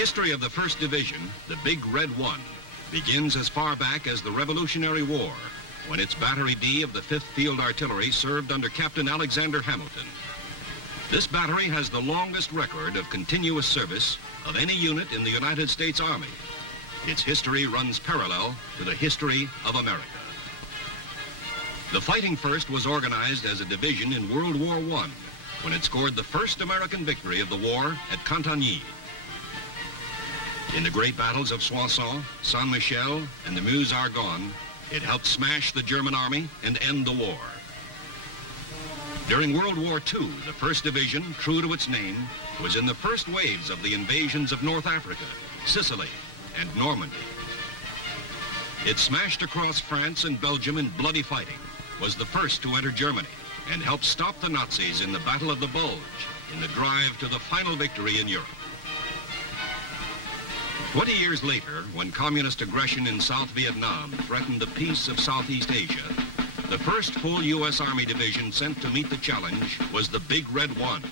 history of the 1st Division, the Big Red One, begins as far back as the Revolutionary War, when its Battery D of the 5th Field Artillery served under Captain Alexander Hamilton. This battery has the longest record of continuous service of any unit in the United States Army. Its history runs parallel to the history of America. The Fighting First was organized as a division in World War I, when it scored the first American victory of the war at Cantigny. In the great battles of Soissons, Saint-Michel, and the Meuse-Argonne, it helped smash the German army and end the war. During World War II, the 1st Division, true to its name, was in the first waves of the invasions of North Africa, Sicily, and Normandy. It smashed across France and Belgium in bloody fighting, was the first to enter Germany, and helped stop the Nazis in the Battle of the Bulge, in the drive to the final victory in Europe. 20 years later, when communist aggression in South Vietnam threatened the peace of Southeast Asia, the first full U.S. Army division sent to meet the challenge was the Big Red One.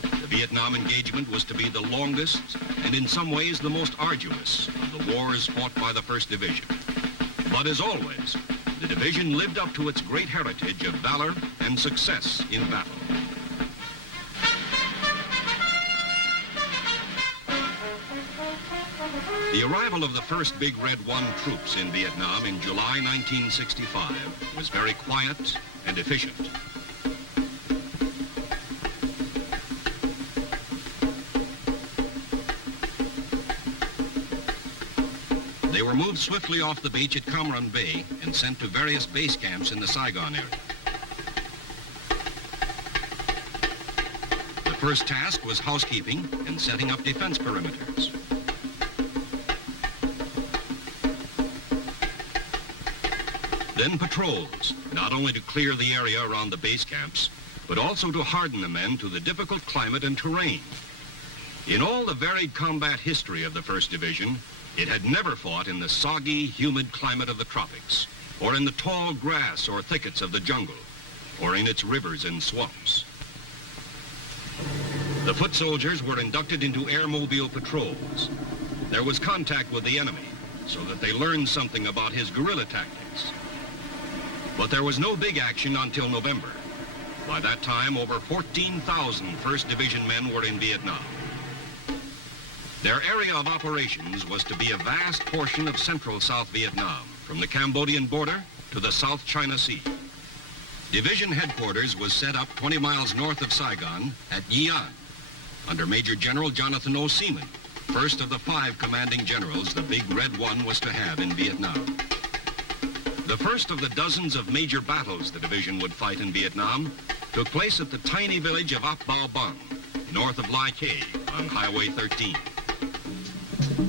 The Vietnam engagement was to be the longest and in some ways the most arduous of the wars fought by the 1st Division. But as always, the division lived up to its great heritage of valor and success in battle. The arrival of the first Big Red One troops in Vietnam in July 1965 was very quiet and efficient. They were moved swiftly off the beach at Cam Ranh Bay and sent to various base camps in the Saigon area. The first task was housekeeping and setting up defense perimeters. Then patrols, not only to clear the area around the base camps, but also to harden the men to the difficult climate and terrain. In all the varied combat history of the 1st Division, it had never fought in the soggy, humid climate of the tropics, or in the tall grass or thickets of the jungle, or in its rivers and swamps. The foot soldiers were inducted into airmobile patrols. There was contact with the enemy, so that they learned something about his guerrilla tactics. But there was no big action until November. By that time, over 14,000 1st Division men were in Vietnam. Their area of operations was to be a vast portion of central South Vietnam, from the Cambodian border to the South China Sea. Division headquarters was set up 20 miles north of Saigon at Nha An, under Major General Jonathan O. Seaman, first of the 5 commanding generals the Big Red One was to have in Vietnam. The first of the dozens of major battles the division would fight in Vietnam took place at the tiny village of Ap Bao Bang, north of Lai Khe on Highway 13.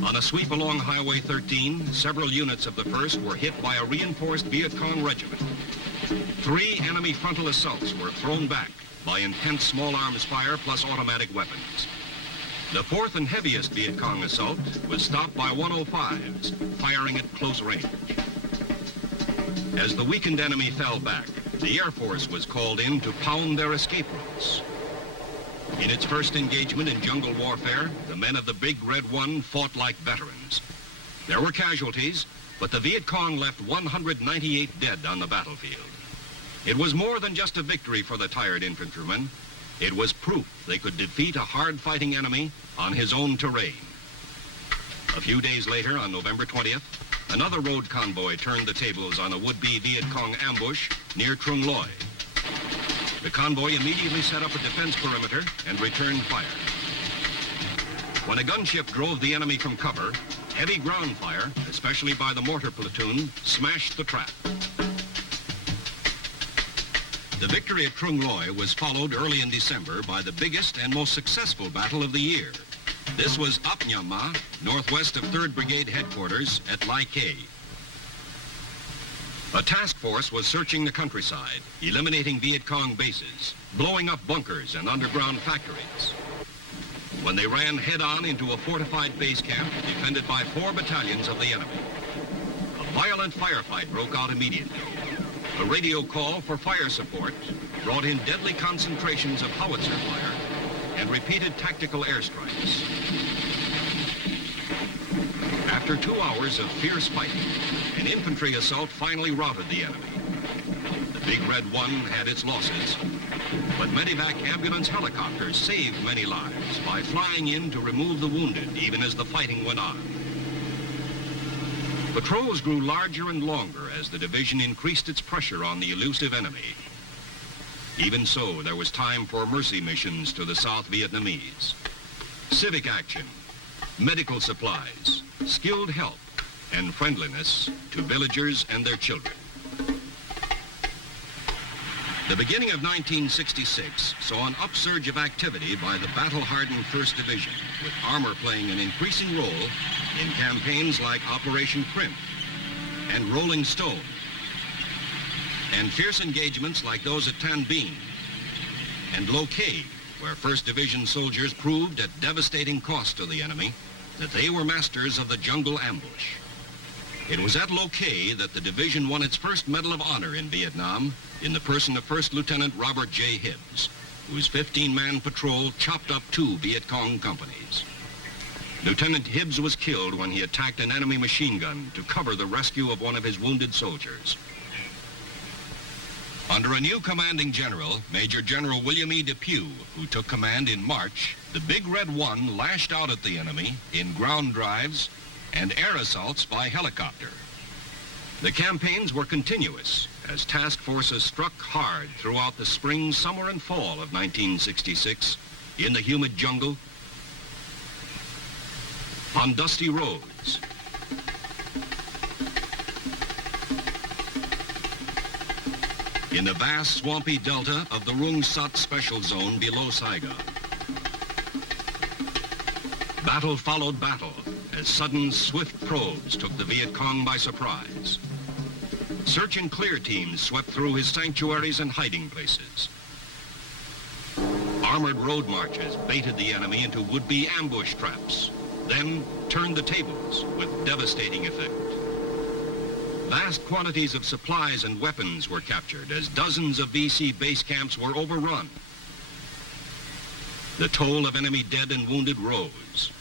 On a sweep along Highway 13, several units of the 1st were hit by a reinforced Viet Cong regiment. 3 enemy frontal assaults were thrown back by intense small arms fire plus automatic weapons. The 4th and heaviest Viet Cong assault was stopped by 105s, firing at close range. As the weakened enemy fell back, the Air Force was called in to pound their escape routes. In its first engagement in jungle warfare, the men of the Big Red One fought like veterans. There were casualties, but the Viet Cong left 198 dead on the battlefield. It was more than just a victory for the tired infantrymen. It was proof they could defeat a hard-fighting enemy on his own terrain. A few days later, on November 20th, another road convoy turned the tables on a would-be Viet Cong ambush near Trung Loy. The convoy immediately set up a defense perimeter and returned fire. When a gunship drove the enemy from cover, heavy ground fire, especially by the mortar platoon, smashed the trap. The victory at Trung Loy was followed early in December by the biggest and most successful battle of the year. This was Ap Nha Ma, northwest of 3rd Brigade headquarters at Lai Khe. A task force was searching the countryside, eliminating Viet Cong bases, blowing up bunkers and underground factories. When they ran head-on into a fortified base camp defended by 4 battalions of the enemy. A violent firefight broke out immediately. A radio call for fire support brought in deadly concentrations of howitzer fire and repeated tactical airstrikes. After 2 hours of fierce fighting, an infantry assault finally routed the enemy. The Big Red One had its losses, but medevac ambulance helicopters saved many lives by flying in to remove the wounded even as the fighting went on. Patrols grew larger and longer as the division increased its pressure on the elusive enemy. Even so, there was time for mercy missions to the South Vietnamese. Civic action, medical supplies, skilled help, and friendliness to villagers and their children. The beginning of 1966 saw an upsurge of activity by the battle-hardened 1st Division, with armor playing an increasing role in campaigns like Operation Crimp and Rolling Stone, and fierce engagements like those at Tan Binh and Lo Cai, where 1st Division soldiers proved at devastating cost to the enemy that they were masters of the jungle ambush. It was at Lo Cai that the division won its first Medal of Honor in Vietnam in the person of 1st Lieutenant Robert J. Hibbs, whose 15-man patrol chopped up 2 Viet Cong companies. Lieutenant Hibbs was killed when he attacked an enemy machine gun to cover the rescue of one of his wounded soldiers. Under a new commanding general, Major General William E. Depew, who took command in March, the Big Red One lashed out at the enemy in ground drives and air assaults by helicopter. The campaigns were continuous as task forces struck hard throughout the spring, summer, and fall of 1966 in the humid jungle, on dusty roads, in the vast swampy delta of the Rung Sat Special Zone below Saigon. Battle followed battle as sudden, swift probes took the Viet Cong by surprise. Search and clear teams swept through his sanctuaries and hiding places. Armored road marches baited the enemy into would-be ambush traps, then turned the tables with devastating effect. Vast quantities of supplies and weapons were captured as dozens of VC base camps were overrun. The toll of enemy dead and wounded rose.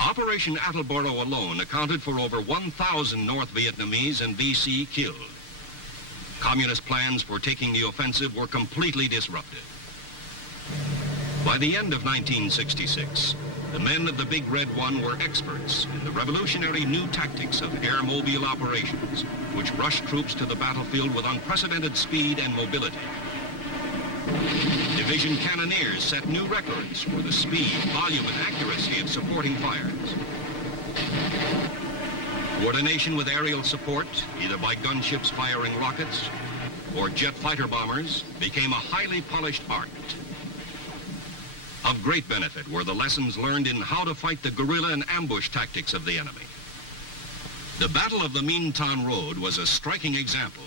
Operation Attleboro alone accounted for over 1,000 North Vietnamese and VC killed. Communist plans for taking the offensive were completely disrupted. By the end of 1966, the men of the Big Red One were experts in the revolutionary new tactics of air mobile operations, which rushed troops to the battlefield with unprecedented speed and mobility. Division cannoneers set new records for the speed, volume, and accuracy of supporting fires. Coordination with aerial support, either by gunships firing rockets or jet fighter bombers, became a highly polished art. Of great benefit were the lessons learned in how to fight the guerrilla and ambush tactics of the enemy. The Battle of the Minh Thanh Road was a striking example.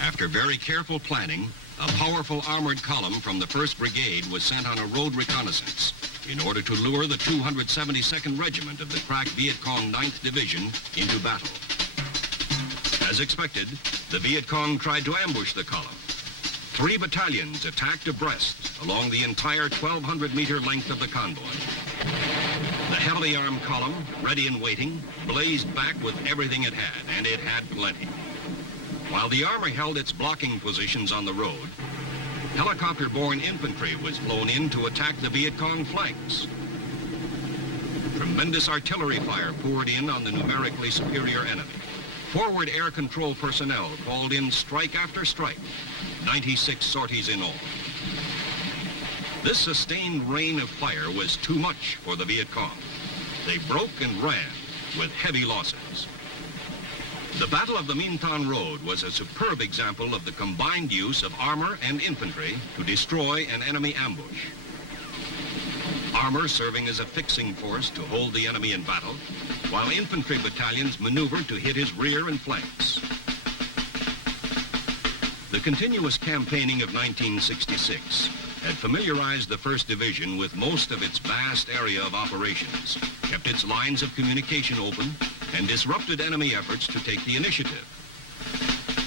After very careful planning, a powerful armored column from the 1st Brigade was sent on a road reconnaissance in order to lure the 272nd Regiment of the crack Viet Cong 9th Division into battle. As expected, the Viet Cong tried to ambush the column. 3 battalions attacked abreast along the entire 1,200-meter length of the convoy. The heavily armed column, ready and waiting, blazed back with everything it had, and it had plenty. While the armor held its blocking positions on the road, helicopter-borne infantry was flown in to attack the Viet Cong flanks. Tremendous artillery fire poured in on the numerically superior enemy. Forward air control personnel called in strike after strike, 96 sorties in all. This sustained rain of fire was too much for the Viet Cong. They broke and ran with heavy losses. The Battle of the Minh Thanh Road was a superb example of the combined use of armor and infantry to destroy an enemy ambush. Armor serving as a fixing force to hold the enemy in battle, while infantry battalions maneuvered to hit his rear and flanks. The continuous campaigning of 1966 had familiarized the 1st Division with most of its vast area of operations, kept its lines of communication open, and disrupted enemy efforts to take the initiative.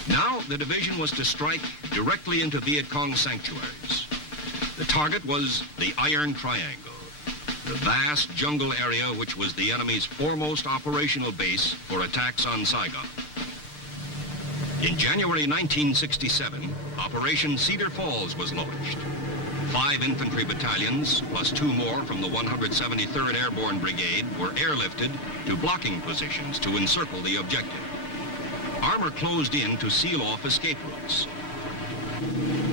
Now, the division was to strike directly into Viet Cong sanctuaries. The target was the Iron Triangle, the vast jungle area which was the enemy's foremost operational base for attacks on Saigon. In January 1967, Operation Cedar Falls was launched. 5 infantry battalions, plus 2 more from the 173rd Airborne Brigade, were airlifted to blocking positions to encircle the objective. Armor closed in to seal off escape routes.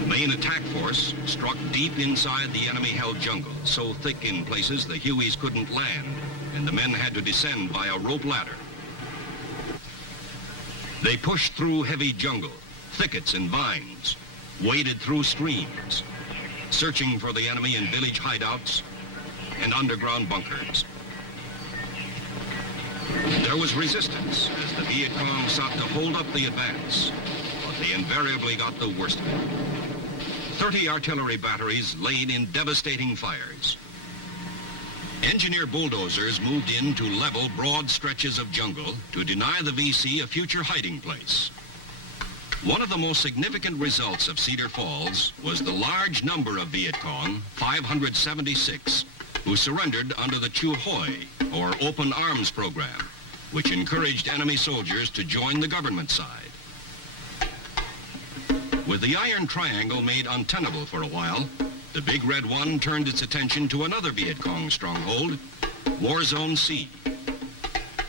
The main attack force struck deep inside the enemy-held jungle, so thick in places the Hueys couldn't land, and the men had to descend by a rope ladder. They pushed through heavy jungle, thickets and vines, waded through streams, searching for the enemy in village hideouts and underground bunkers. There was resistance as the Viet Cong sought to hold up the advance, but they invariably got the worst of it. 30 artillery batteries laid in devastating fires. Engineer bulldozers moved in to level broad stretches of jungle to deny the VC a future hiding place. One of the most significant results of Cedar Falls was the large number of Viet Cong, 576, who surrendered under the Chu Hoi, or Open Arms Program, which encouraged enemy soldiers to join the government side. With the Iron Triangle made untenable for a while, the Big Red One turned its attention to another Viet Cong stronghold, War Zone C.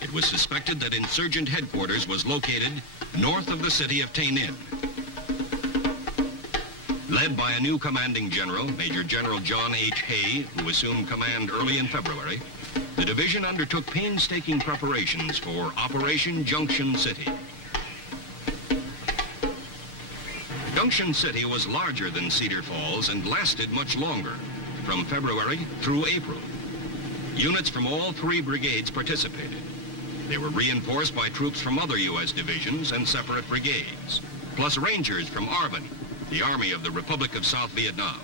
It was suspected that insurgent headquarters was located north of the city of Tay Ninh. Led by a new commanding general, Major General John H. Hay, who assumed command early in February, the division undertook painstaking preparations for Operation Junction City. Junction City was larger than Cedar Falls and lasted much longer, from February through April. Units from all 3 brigades participated. They were reinforced by troops from other U.S. divisions and separate brigades, plus Rangers from ARVN, the Army of the Republic of South Vietnam.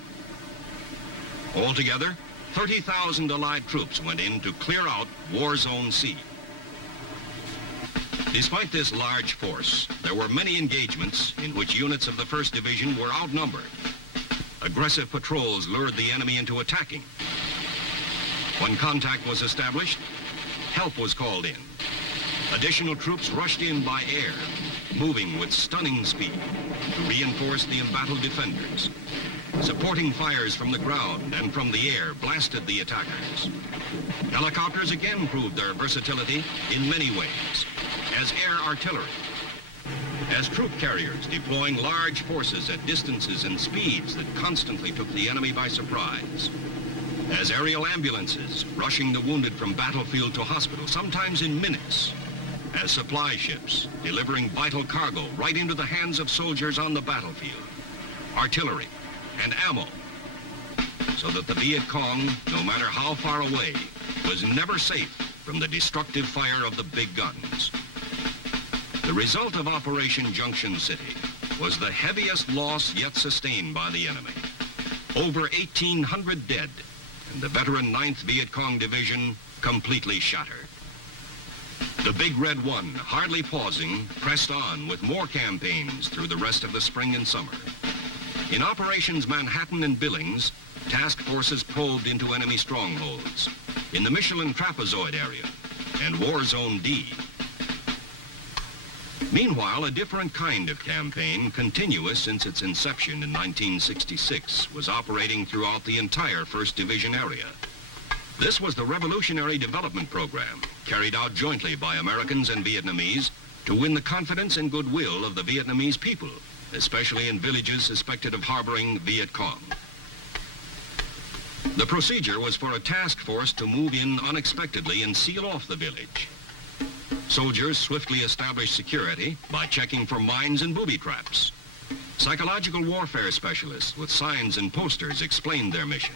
Altogether, 30,000 Allied troops went in to clear out War Zone C. Despite this large force, there were many engagements in which units of the 1st Division were outnumbered. Aggressive patrols lured the enemy into attacking. When contact was established, help was called in. Additional troops rushed in by air, moving with stunning speed to reinforce the embattled defenders. Supporting fires from the ground and from the air blasted the attackers. Helicopters again proved their versatility in many ways, as air artillery, as troop carriers deploying large forces at distances and speeds that constantly took the enemy by surprise, as aerial ambulances rushing the wounded from battlefield to hospital, sometimes in minutes, as supply ships delivering vital cargo right into the hands of soldiers on the battlefield, artillery and ammo, so that the Viet Cong, no matter how far away, was never safe from the destructive fire of the big guns. The result of Operation Junction City was the heaviest loss yet sustained by the enemy. Over 1,800 dead, and the veteran 9th Viet Cong Division completely shattered. The Big Red One, hardly pausing, pressed on with more campaigns through the rest of the spring and summer. In Operations Manhattan and Billings, task forces probed into enemy strongholds in the Michelin Trapezoid area and War Zone D. Meanwhile, a different kind of campaign, continuous since its inception in 1966, was operating throughout the entire 1st Division area. This was the Revolutionary Development Program, carried out jointly by Americans and Vietnamese to win the confidence and goodwill of the Vietnamese people, especially in villages suspected of harboring Viet Cong. The procedure was for a task force to move in unexpectedly and seal off the village. Soldiers swiftly established security by checking for mines and booby traps. Psychological warfare specialists with signs and posters explained their mission.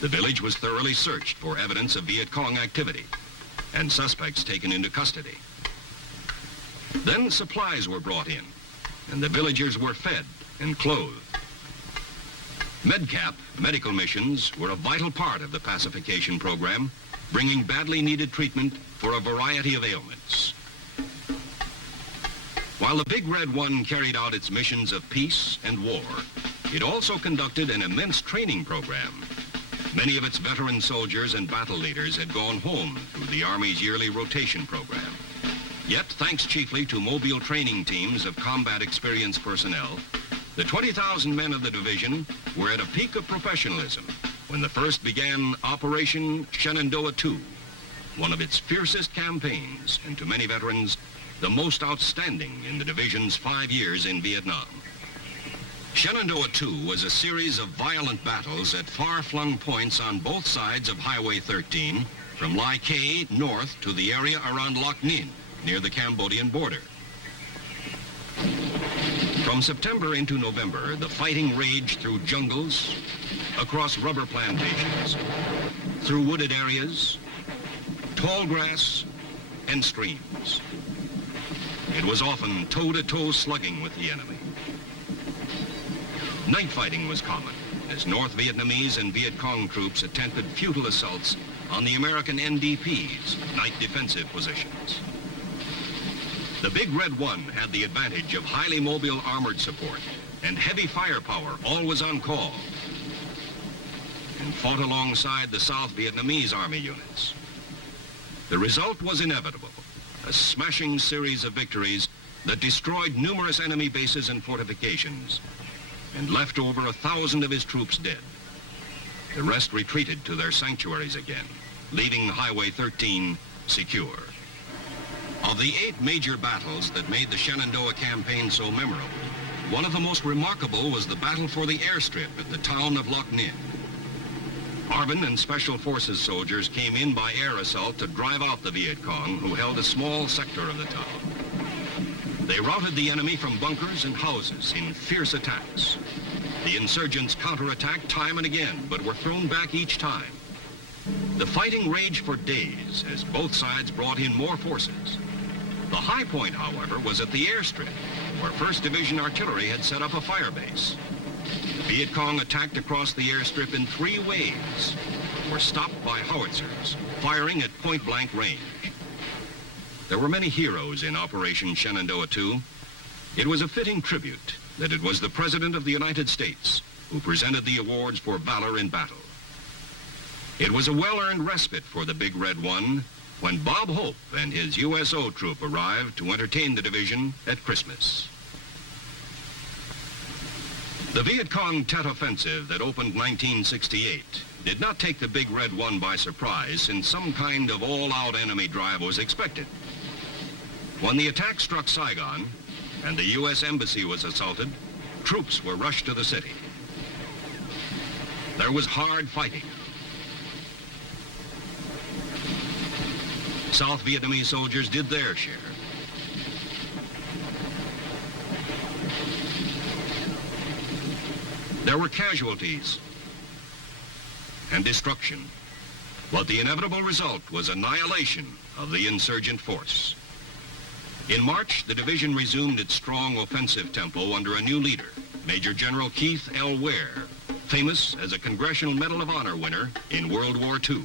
The village was thoroughly searched for evidence of Viet Cong activity and suspects taken into custody. Then supplies were brought in, and the villagers were fed and clothed. MedCap, medical missions, were a vital part of the pacification program, bringing badly needed treatment for a variety of ailments. While the Big Red One carried out its missions of peace and war, it also conducted an immense training program. Many of its veteran soldiers and battle leaders had gone home through the Army's yearly rotation program. Yet, thanks chiefly to mobile training teams of combat experienced personnel, the 20,000 men of the division were at a peak of professionalism when the first began Operation Shenandoah II, one of its fiercest campaigns, and to many veterans, the most outstanding in the division's 5 years in Vietnam. Shenandoah II was a series of violent battles at far-flung points on both sides of Highway 13, from Lai Khe north to the area around Loc Ninh, near the Cambodian border. From September into November, the fighting raged through jungles, across rubber plantations, through wooded areas, tall grass, and streams. It was often toe-to-toe slugging with the enemy. Night fighting was common, as North Vietnamese and Viet Cong troops attempted futile assaults on the American NDP's night defensive positions. The Big Red One had the advantage of highly mobile armored support and heavy firepower always on call, and fought alongside the South Vietnamese Army units. The result was inevitable, a smashing series of victories that destroyed numerous enemy bases and fortifications and left over 1,000 of his troops dead. The rest retreated to their sanctuaries again, leaving Highway 13 secure. Of the 8 major battles that made the Shenandoah campaign so memorable, one of the most remarkable was the battle for the airstrip at the town of Loc Ninh. ARVN and Special Forces soldiers came in by air assault to drive out the Viet Cong, who held a small sector of the town. They routed the enemy from bunkers and houses in fierce attacks. The insurgents counterattacked time and again, but were thrown back each time. The fighting raged for days as both sides brought in more forces. The high point, however, was at the airstrip, where 1st Division Artillery had set up a fire base. The Viet Cong attacked across the airstrip in 3 waves, but were stopped by howitzers, firing at point-blank range. There were many heroes in Operation Shenandoah II. It was a fitting tribute that it was the President of the United States who presented the awards for valor in battle. It was a well-earned respite for the Big Red One when Bob Hope and his USO troop arrived to entertain the division at Christmas. The Viet Cong Tet Offensive that opened 1968 did not take the Big Red One by surprise, since some kind of all-out enemy drive was expected. When the attack struck Saigon and the U.S. Embassy was assaulted, troops were rushed to the city. There was hard fighting. South Vietnamese soldiers did their share. There were casualties and destruction, but the inevitable result was annihilation of the insurgent force. In March, the division resumed its strong offensive tempo under a new leader, Major General Keith L. Ware, famous as a Congressional Medal of Honor winner in World War II.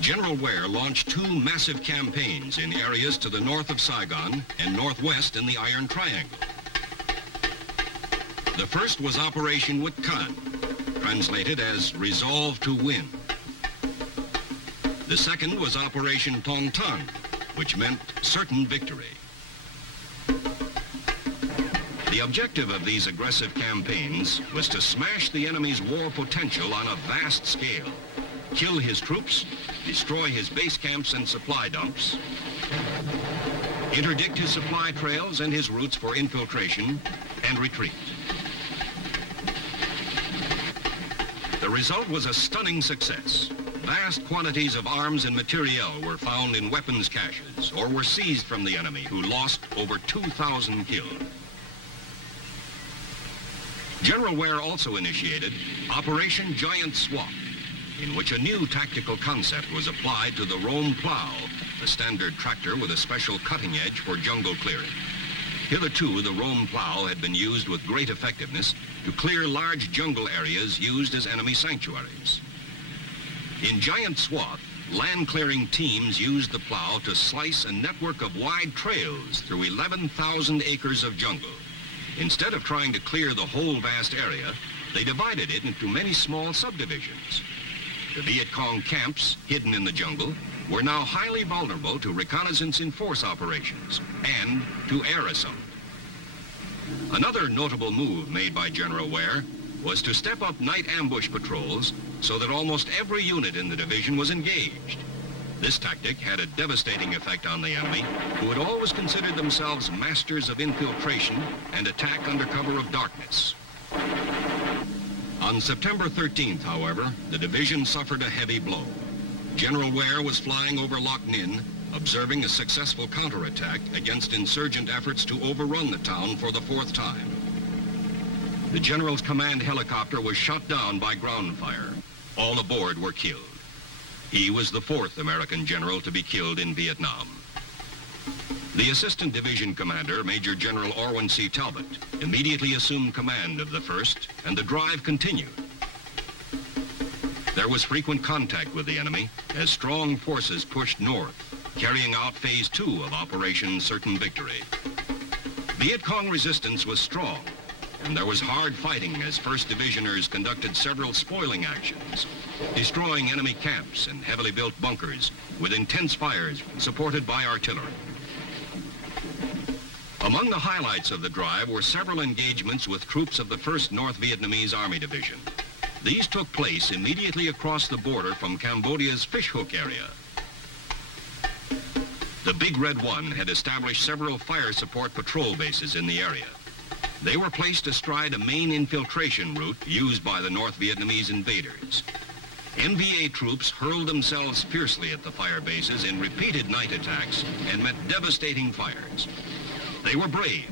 General Ware launched 2 massive campaigns in areas to the north of Saigon and northwest in the Iron Triangle. The first was Operation Wat Can, translated as Resolve to Win. The second was Operation Tong Tang, which meant certain victory. The objective of these aggressive campaigns was to smash the enemy's war potential on a vast scale, kill his troops, destroy his base camps and supply dumps, interdict his supply trails and his routes for infiltration, and retreat. The result was a stunning success. Vast quantities of arms and materiel were found in weapons caches or were seized from the enemy, who lost over 2,000 killed. General Ware also initiated Operation Giant Swamp, in which a new tactical concept was applied to the Roam plow, a standard tractor with a special cutting edge for jungle clearing. Hitherto, the Roam plow had been used with great effectiveness to clear large jungle areas used as enemy sanctuaries. In Giant Swath, land-clearing teams used the plow to slice a network of wide trails through 11,000 acres of jungle. Instead of trying to clear the whole vast area, they divided it into many small subdivisions. The Viet Cong camps, hidden in the jungle, were now highly vulnerable to reconnaissance in force operations and to air assault. Another notable move made by General Ware was to step up night ambush patrols so that almost every unit in the division was engaged. This tactic had a devastating effect on the enemy, who had always considered themselves masters of infiltration and attack under cover of darkness. On September 13th, however, the division suffered a heavy blow. General Ware was flying over Loc Ninh, observing a successful counterattack against insurgent efforts to overrun the town for the fourth time. The general's command helicopter was shot down by ground fire. All aboard were killed. He was the fourth American general to be killed in Vietnam. The assistant division commander, Major General Orwin C. Talbot, immediately assumed command of the 1st, and the drive continued. There was frequent contact with the enemy as strong forces pushed north, carrying out Phase 2 of Operation Certain Victory. Viet Cong resistance was strong, and there was hard fighting as 1st Divisioners conducted several spoiling actions, destroying enemy camps and heavily built bunkers with intense fires supported by artillery. Among the highlights of the drive were several engagements with troops of the 1st North Vietnamese Army Division. These took place immediately across the border from Cambodia's Fishhook area. The Big Red One had established several fire support patrol bases in the area. They were placed astride a main infiltration route used by the North Vietnamese invaders. NVA troops hurled themselves fiercely at the fire bases in repeated night attacks and met devastating fires. They were brave,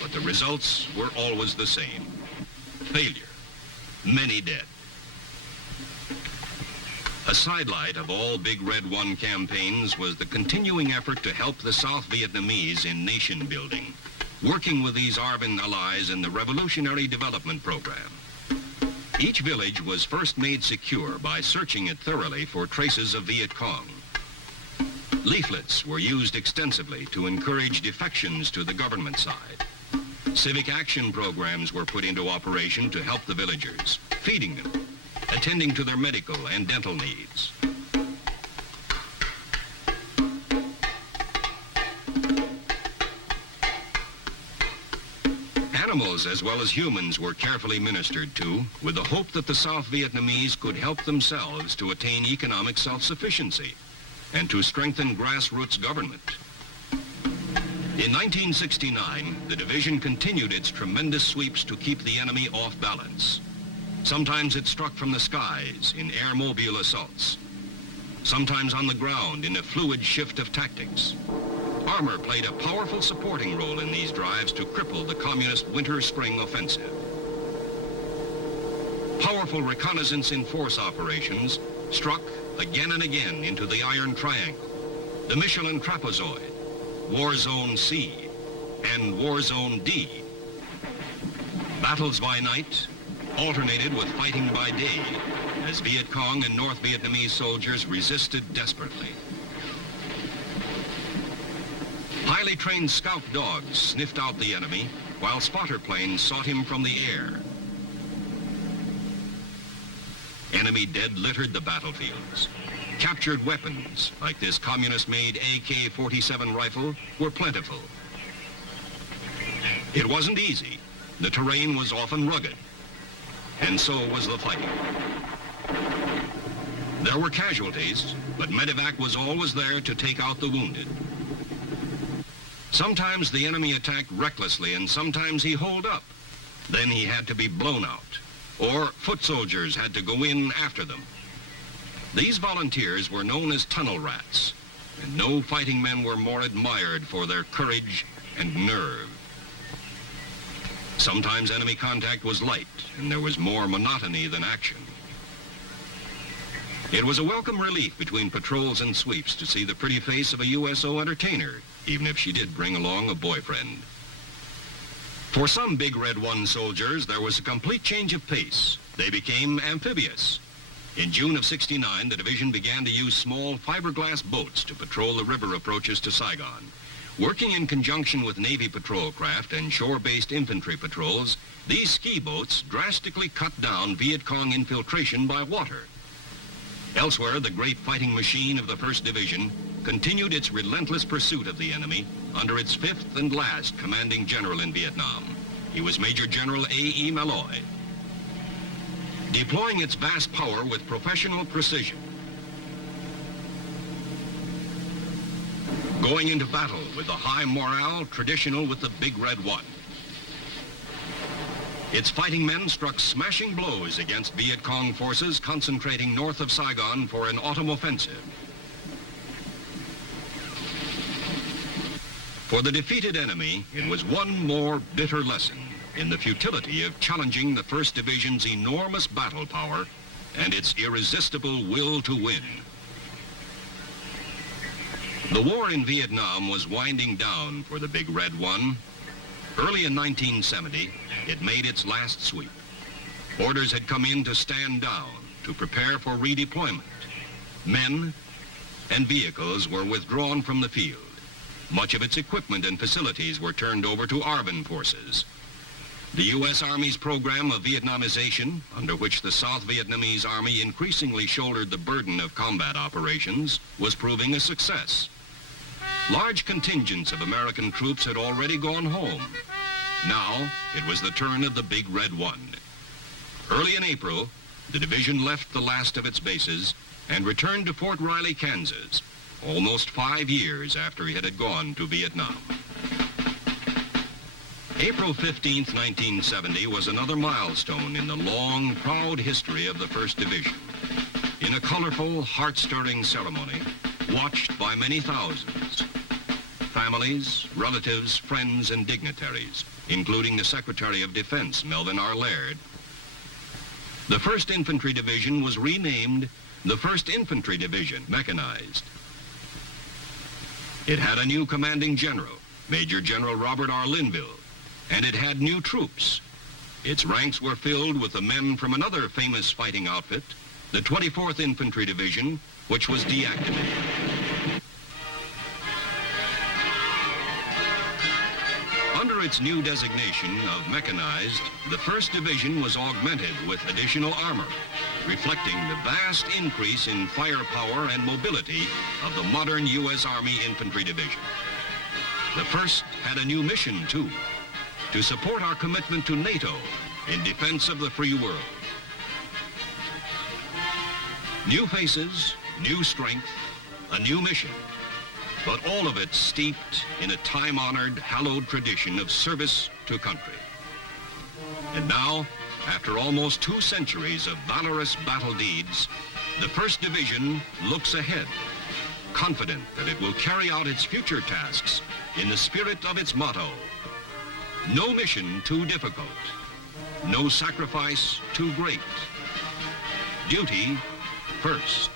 but the results were always the same. Failure. Many dead. A sidelight of all Big Red One campaigns was the continuing effort to help the South Vietnamese in nation building, working with these ARVN allies in the Revolutionary Development Program. Each village was first made secure by searching it thoroughly for traces of Viet Cong. Leaflets were used extensively to encourage defections to the government side. Civic action programs were put into operation to help the villagers, feeding them, attending to their medical and dental needs. Animals as well as humans were carefully ministered to with the hope that the South Vietnamese could help themselves to attain economic self-sufficiency and to strengthen grassroots government. In 1969, the division continued its tremendous sweeps to keep the enemy off balance. Sometimes it struck from the skies in air-mobile assaults. Sometimes on the ground in a fluid shift of tactics. Armor played a powerful supporting role in these drives to cripple the communist winter-spring offensive. Powerful reconnaissance in force operations struck again and again into the Iron Triangle, the Michelin Trapezoid, War Zone C, and War Zone D. Battles by night alternated with fighting by day as Viet Cong and North Vietnamese soldiers resisted desperately. Highly trained scout dogs sniffed out the enemy while spotter planes sought him from the air. Enemy dead littered the battlefields. Captured weapons, like this communist-made AK-47 rifle, were plentiful. It wasn't easy. The terrain was often rugged, and so was the fighting. There were casualties, but medevac was always there to take out the wounded. Sometimes the enemy attacked recklessly, and sometimes he holed up. Then he had to be blown out, or foot soldiers had to go in after them. These volunteers were known as tunnel rats, and no fighting men were more admired for their courage and nerve. Sometimes enemy contact was light, and there was more monotony than action. It was a welcome relief between patrols and sweeps to see the pretty face of a USO entertainer, even if she did bring along a boyfriend. For some Big Red One soldiers, there was a complete change of pace. They became amphibious. In June of '69, the division began to use small fiberglass boats to patrol the river approaches to Saigon, Working in conjunction with Navy patrol craft and shore-based infantry patrols, these ski boats drastically cut down Viet Cong infiltration by water. Elsewhere, the great fighting machine of the 1st Division continued its relentless pursuit of the enemy under its 5th and last commanding general in Vietnam. He was Major General A.E. Malloy. Deploying its vast power with professional precision, going into battle with the high morale traditional with the Big Red One. Its fighting men struck smashing blows against Viet Cong forces concentrating north of Saigon for an autumn offensive. For the defeated enemy, it was one more bitter lesson in the futility of challenging the 1st Division's enormous battle power and its irresistible will to win. The war in Vietnam was winding down for the Big Red One. Early in 1970, it made its last sweep. Orders had come in to stand down, to prepare for redeployment. Men and vehicles were withdrawn from the field. Much of its equipment and facilities were turned over to ARVN forces. The U.S. Army's program of Vietnamization, under which the South Vietnamese Army increasingly shouldered the burden of combat operations, was proving a success. Large contingents of American troops had already gone home. Now, it was the turn of the Big Red One. Early in April, the division left the last of its bases and returned to Fort Riley, Kansas, almost 5 years after it had gone to Vietnam. April 15th, 1970 was another milestone in the long, proud history of the 1st Division. In a colorful, heart-stirring ceremony, watched by many thousands, families, relatives, friends, and dignitaries, including the Secretary of Defense, Melvin R. Laird, the 1st Infantry Division was renamed the 1st Infantry Division, mechanized. It had a new commanding general, Major General Robert R. Linville, and it had new troops. Its ranks were filled with the men from another famous fighting outfit, the 24th Infantry Division, which was deactivated. Under its new designation of mechanized, the 1st Division was augmented with additional armor, reflecting the vast increase in firepower and mobility of the modern U.S. Army Infantry Division. The 1st had a new mission, too, to support our commitment to NATO in defense of the free world. New faces, new strength, a new mission, but all of it steeped in a time-honored, hallowed tradition of service to country. And now, after almost 2 centuries of valorous battle deeds, the 1st Division looks ahead, confident that it will carry out its future tasks in the spirit of its motto: no mission too difficult, no sacrifice too great, duty first.